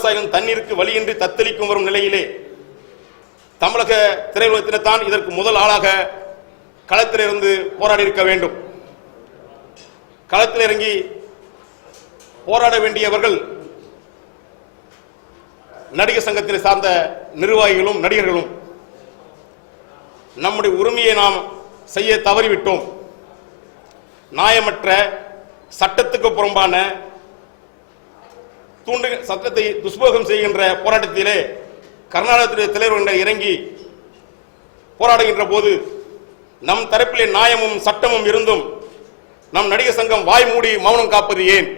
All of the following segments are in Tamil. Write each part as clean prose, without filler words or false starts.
விவசாயிகள் தண்ணீருக்கு வழியின்றி தத்தளிக்கும் வரும் நிலையிலே தமிழக திரையுலகத்தினர் இதற்கு முதல் ஆளாக களத்தில் இருந்து போராடி இருக்க வேண்டும். களத்தில் இறங்கி போராட வேண்டியவர்கள் நடிகர் சங்கத்தில் சார்ந்த நிர்வாகிகளும் நடிகர்களும். நம்முடைய உரிமையை நாம் செய்ய தவறிவிட்டோம். நியாயமற்ற சட்டத்துக்கு புறம்பான சட்டத்தை துஷ்பிரயோகம் செய்கின்ற போராட்டத்திலே கர்நாடகத்திலே தலைவர்கள் இறங்கி போராடுகின்ற போது நம் தரப்பிலே நியாயமும் சட்டமும் இருந்தும் நம் நடிகர் சங்கம் வாய் மூடி மௌனம் காப்பது ஏன்?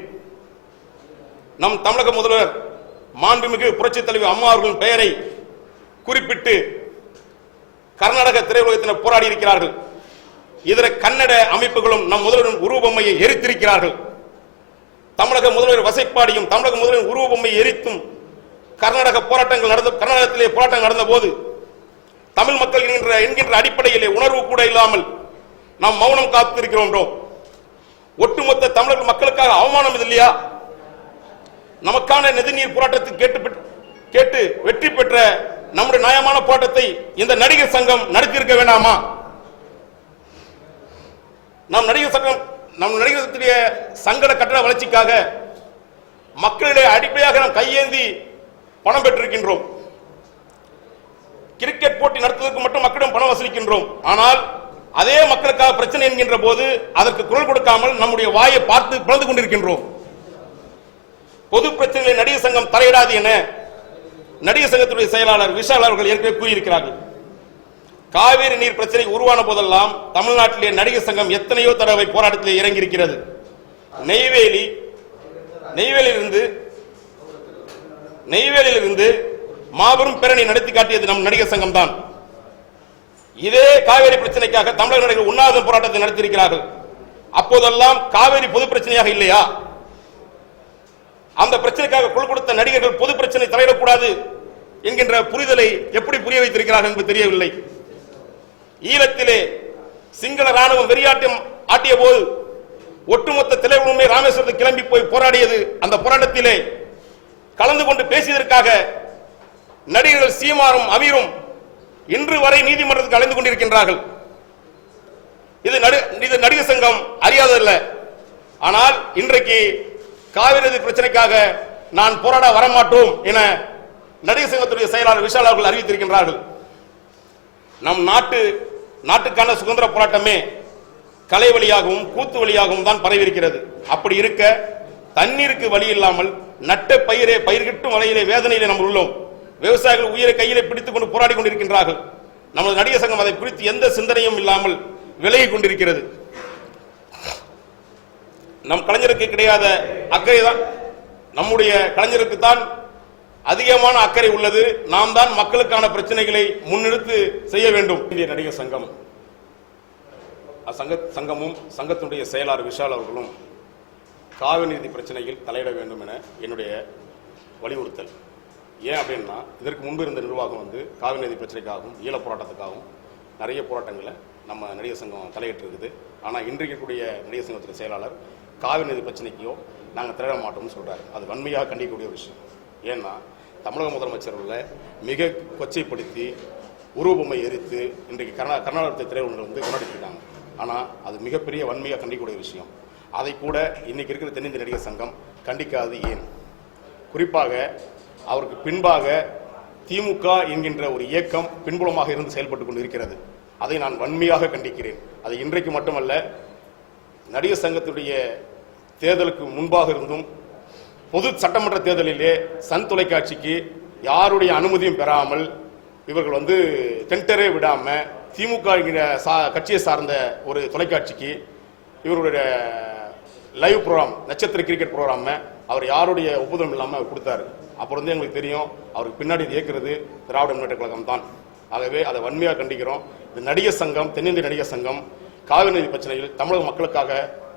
நம் தமிழக முதல்வர் மாண்புமிகு புரட்சித் தலைவர் அம்மா அவர்களின் பெயரை குறிப்பிட்டு கர்நாடக திரையுலகத்தினர் போராடி இருக்கிறார்கள். இதர கன்னட அமைப்புகளும் நம் முதல்வரின் உருவபொம்மையை எரித்திருக்கிறார்கள். தமிழக முதல்வர் வசைப்பாடியும் தமிழக முதல்வரின் உருவபொம்மையை எரித்தும் கர்நாடகத்திலே போராட்டம் நடந்த போது தமிழ் மக்கள் என்கின்ற அடிப்படையிலே உணர்வு கூட இல்லாமல் நாம் மௌனம் காத்திருக்கிறோம். ஒட்டுமொத்த தமிழக மக்களுக்காக அவமானம் இது இல்லையா? நமக்கான நதிநீர் போராட்டத்தை கேட்டு வெற்றி பெற்ற நம்முடைய நியாயமான போராட்டத்தை இந்த நடிகர் சங்கம் நடத்தியிருக்க வேண்டாமா? நம் நடிகர் சங்கத்துடைய சங்கட கட்டட வளர்ச்சிக்காக மக்களிடையே அடிப்படையாக நாம் கையேந்தி பணம் பெற்றிருக்கின்றோம். கிரிக்கெட் போட்டி நடத்துவதற்கு மட்டும் மக்களிடம் பணம் வசூலிக்கின்றோம். ஆனால் அதே மக்களுக்காக பிரச்சனை என்கின்ற போது அதற்கு குரல் கொடுக்காமல் நம்முடைய வாயை பார்த்து பிளந்து கொண்டிருக்கின்றோம். பொது பிரச்சனைகளை நடிகர் சங்கம் தலையிடாது என நடிகர் சங்கத்துடைய செயலாளர் விஷால் அவர்கள் ஏற்கனவே கூறியிருக்கிறார்கள். காவிரி நீர் பிரச்சனை உருவான போதெல்லாம் தமிழ்நாட்டிலே நடிகர் சங்கம் எத்தனையோ தடவை போராட்டத்தில் இறங்கி இருக்கிறது. நெய்வேலியிலிருந்து மாபெரும் பேரணி நடத்தி காட்டியது நம் நடிகர் சங்கம் தான். இதே காவிரி பிரச்சனைக்காக தமிழக நடிகர்கள் உண்ணாவிரத போராட்டத்தை நடத்தியிருக்கிறார்கள். அப்போதெல்லாம் காவிரி பொது பிரச்சனையாக இல்லையா? அந்த பிரச்சனைக்காக குரல் கொடுத்த நடிகர்கள் பொது பிரச்சனை தலையிடக்கூடாது என்கின்ற புரிதலை எப்படி புரிய வைத்திருக்கிறார்கள் என்று தெரியவில்லை. ஈழத்திலே சிங்கள ராணுவம் வெறியாட்டம் ஆட்டிய போது ஒட்டுமொத்த தலைவருமே ராமேஸ்வரத்துக்கு கிளம்பி போய் போராடியது. அந்த போராட்டத்திலே கலந்து கொண்டு பேசியதற்காக நடிகர்கள் சீமாரும் அமீரும் இன்று வரை நீதிமன்றத்துக்கு அலைந்து கொண்டிருக்கின்றார்கள். இது நடிகர் சங்கம் அறியாதல்ல. ஆனால் இன்றைக்கு காவிரி பிரச்சனைக்காக நான் போராட வரமாட்டோம் என நடிகர் சங்கத்துடைய செயலாளர் விஷால் அவர்கள் அறிவித்திருக்கின்றார்கள். நம் நாட்டுக்கான சுதந்திர போராட்டமே கலை வழியாகவும் கூத்து வழியாகவும் தான் பரவியிருக்கிறது. அப்படி இருக்க தண்ணீருக்கு வழி இல்லாமல் நட்ட பயிர்கிட்டும் வலையிலே வேதனையிலே நாம் உள்ளோம். விவசாயிகள் உயிரை கையிலே பிடித்துக் கொண்டு போராடி கொண்டிருக்கின்றார்கள். நமது நடிகர் சங்கம் அதை குறித்து எந்த சிந்தனையும் இல்லாமல் விலகி கொண்டிருக்கிறது. நம் கலைஞருக்கு கிடையாத அக்கறை தான் நம்முடைய கலைஞருக்கு தான் அதிகமான அக்கறை உள்ளது. நாம் தான் மக்களுக்கான பிரச்சனைகளை முன்னெடுத்து செய்ய வேண்டும். இந்திய நடிகர் சங்கமும் சங்கத்தினுடைய செயலாளர் விஷால் அவர்களும் காவிரி நீதி பிரச்சனையில் தலையிட வேண்டும் என என்னுடைய வலியுறுத்தல். ஏன் அப்படின்னா, இதற்கு முன்பு இருந்த நிர்வாகம் காவிரி நீதி பிரச்சனைக்காகவும் ஈழ போராட்டத்துக்காகவும் நிறைய போராட்டங்களை நம்ம நடிகர் சங்கம் தலையிட்டு இருக்குது. ஆனால் இன்றைக்கு கூடிய நடிகர் சங்கத்தின் செயலாளர் காவிரி நீதி பிரச்சனைக்கோ நாங்கள் தலையிட மாட்டோம்னு சொல்றாரு. அது வன்மையாக கண்டிக்கக்கூடிய ஒரு விஷயம். ஏன்னா தமிழக முதலமைச்சர்களை மிக கொச்சைப்படுத்தி உருவபொம்மை எரித்து இன்றைக்கு கர்நாடகத்தை திரையுலகில் கொண்டாடிட்டு இருக்காங்க. ஆனால் அது மிகப்பெரிய வன்மையாக கண்டிக்கக்கூடிய விஷயம். அதை கூட இன்னைக்கு இருக்கிற தென்னிந்திய நடிகர் சங்கம் கண்டிக்காது ஏன்? குறிப்பாக அவருக்கு பின்பாக திமுக என்கின்ற ஒரு இயக்கம் பின்புலமாக இருந்து செயல்பட்டுக் கொண்டு இருக்கிறது. அதை நான் வன்மையாக கண்டிக்கிறேன். அது இன்றைக்கு மட்டுமல்ல, நடிகர் சங்கத்துடைய தேர்தலுக்கு முன்பாக இருந்தும் பொது சட்டமன்ற தேர்தலிலே சன் தொலைக்காட்சிக்கு யாருடைய அனுமதியும் பெறாமல் இவர்கள் டெண்டரே விடாம திமுக கட்சியை சார்ந்த ஒரு தொலைக்காட்சிக்கு இவருடைய லைவ் ப்ரோக்ராம் நட்சத்திர கிரிக்கெட் ப்ரோக்ராம் அவர் யாருடைய ஒப்புதலும் இல்லாமல் அவர் கொடுத்தாரு. அப்புறம் எங்களுக்கு தெரியும் அவருக்கு பின்னாடி இயக்குறது திராவிட முன்னேற்ற கழகம் தான். ஆகவே அதை வன்மையாக கண்டிக்கிறோம். இந்த நடிகர் சங்கம், தென்னிந்திய நடிகர் சங்கம் காவிரி நதி பிரச்சனையில் தமிழக மக்களுக்காக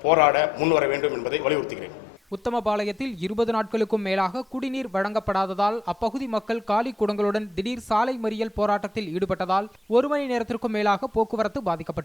போராட முன்வர வேண்டும் என்பதை வலியுறுத்துகிறேன். உத்தமபாளையத்தில் 20 நாட்களுக்கும் மேலாக குடிநீர் வழங்கப்படாததால் அப்பகுதி மக்கள் காலி குடங்களுடன் திடீர் சாலை மறியல் போராட்டத்தில் ஈடுபட்டதால் 1 மணி நேரத்திற்கும் மேலாக போக்குவரத்து பாதிக்கப்பட்டுள்ளது.